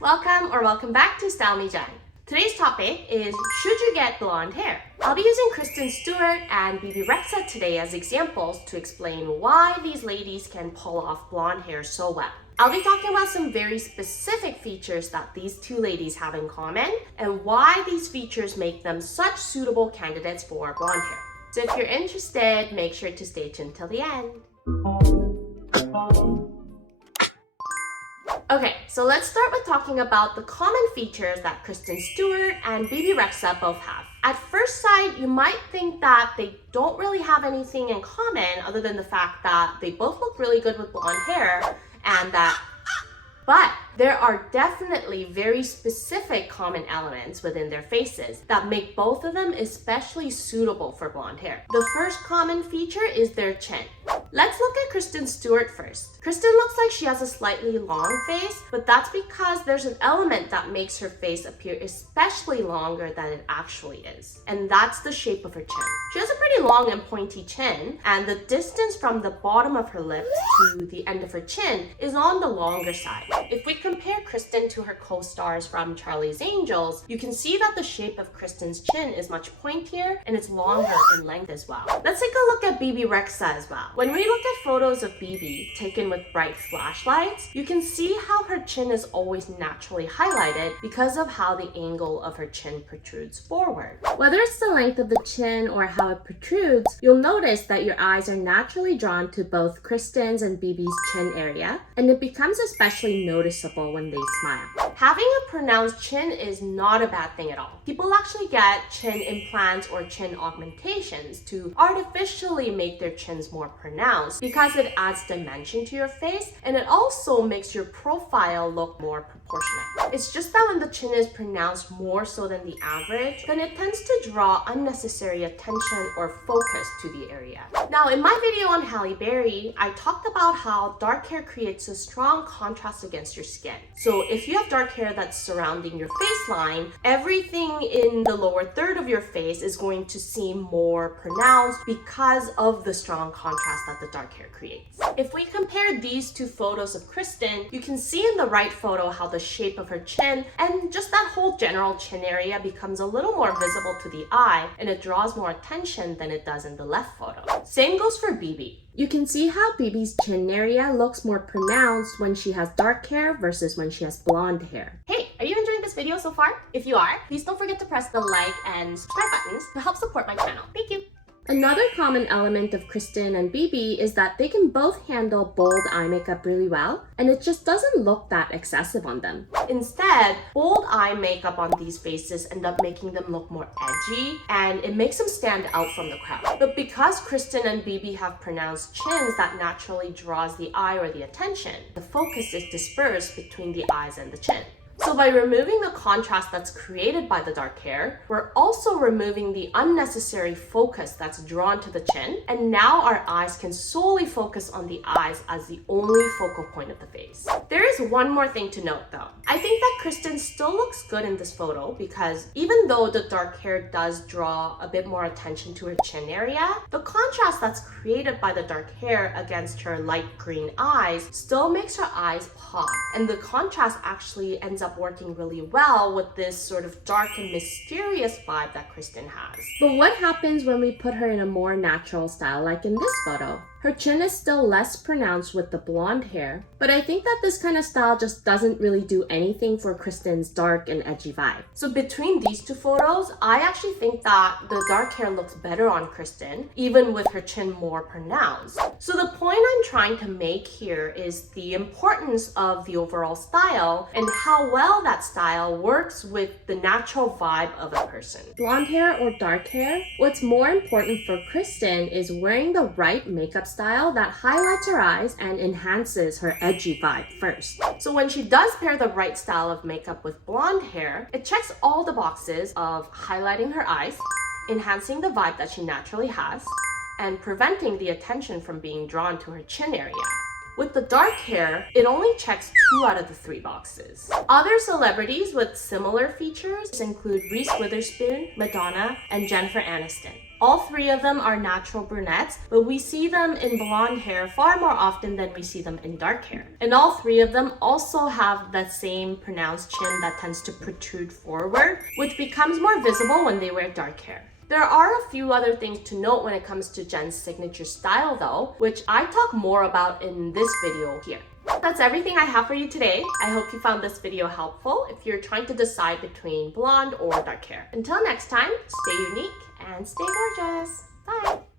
welcome back to Style Me Jen. Today's topic is, should you get blonde hair? I'll be using Kristen, Stewart, and Bebe Rexha today as examples to explain why these ladies can pull off blonde hair so well. I'll be talking about some very specific features that these two ladies have in common and why these features make them such suitable candidates for blonde hair. So if you're interested, make sure to stay tuned till the end. Okay, so let's start with talking about the common features that Kristen Stewart and Bebe Rexha both have. At first sight, you might think that they don't really have anything in common other than the fact that they both look really good with blonde hair but there are definitely very specific common elements within their faces that make both of them especially suitable for blonde hair. The first common feature is their chin. Let's look at Kristen Stewart first. Kristen looks like she has a slightly long face, but that's because there's an element that makes her face appear especially longer than it actually is, and that's the shape of her chin. She has a pretty long and pointy chin, and the distance from the bottom of her lips to the end of her chin is on the longer side. If we compare Kristen to her co-stars from Charlie's Angels, you can see that the shape of Kristen's chin is much pointier and it's longer in length as well. Let's take a look at Bebe Rexha as well. When we look at photos of Bebe taken with bright flashlights, you can see how her chin is always naturally highlighted because of how the angle of her chin protrudes forward. Whether it's the length of the chin or how it protrudes, you'll notice that your eyes are naturally drawn to both Kristen's and Bebe's chin area, and it becomes especially noticeable when they smile. Having a pronounced chin is not a bad thing at all. People actually get chin implants or chin augmentations to artificially make their chins more pronounced because it adds dimension to your face and it also makes your profile look more proportionate. It's just that when the chin is pronounced more so than the average, then it tends to draw unnecessary attention or focus to the area. Now, in my video on Halle Berry, I talked about how dark hair creates a strong contrast against your skin. So if you have dark hair that's surrounding your face line, everything in the lower third of your face is going to seem more pronounced because of the strong contrast that the dark hair creates. If we compare these two photos of Kristen, you can see in the right photo how the shape of her chin and just that whole general chin area becomes a little more visible to the eye and it draws more attention than it does in the left photo. Same goes for Bebe. You can see how Bebe's chin area looks more pronounced when she has dark hair versus when she has blonde hair. Hey, are you enjoying this video so far? If you are, please don't forget to press the like and subscribe buttons to help support my channel. Thank you. Another common element of Kristen and Bebe is that they can both handle bold eye makeup really well, and it just doesn't look that excessive on them. Instead, bold eye makeup on these faces end up making them look more edgy, and it makes them stand out from the crowd. But because Kristen and Bebe have pronounced chins that naturally draws the eye or the attention, the focus is dispersed between the eyes and the chin. So by removing the contrast that's created by the dark hair, we're also removing the unnecessary focus that's drawn to the chin, and now our eyes can solely focus on the eyes as the only focal point of the face. There is one more thing to note though. I think that Kristen still looks good in this photo because even though the dark hair does draw a bit more attention to her chin area, the contrast that's created by the dark hair against her light green eyes still makes her eyes pop, and the contrast actually ends up working really well with this sort of dark and mysterious vibe that Kristen has. But what happens when we put her in a more natural style like in this photo? Her chin is still less pronounced with the blonde hair, but I think that this kind of style just doesn't really do anything for Kristen's dark and edgy vibe. So between these two photos, I actually think that the dark hair looks better on Kristen, even with her chin more pronounced. So the point I'm trying to make here is the importance of the overall style and how well that style works with the natural vibe of a person. Blonde hair or dark hair, what's more important for Kristen is wearing the right makeup style that highlights her eyes and enhances her edgy vibe first. So when she does pair the right style of makeup with blonde hair, it checks all the boxes of highlighting her eyes, enhancing the vibe that she naturally has, and preventing the attention from being drawn to her chin area. With the dark hair, it only checks 2 out of the 3 boxes. Other celebrities with similar features include Reese Witherspoon, Madonna, and Jennifer Aniston. All three of them are natural brunettes, but we see them in blonde hair far more often than we see them in dark hair. And all three of them also have that same pronounced chin that tends to protrude forward, which becomes more visible when they wear dark hair. There are a few other things to note when it comes to Jen's signature style though, which I talk more about in this video here. That's everything I have for you today. I hope you found this video helpful if you're trying to decide between blonde or dark hair. Until next time, stay unique and stay gorgeous. Bye!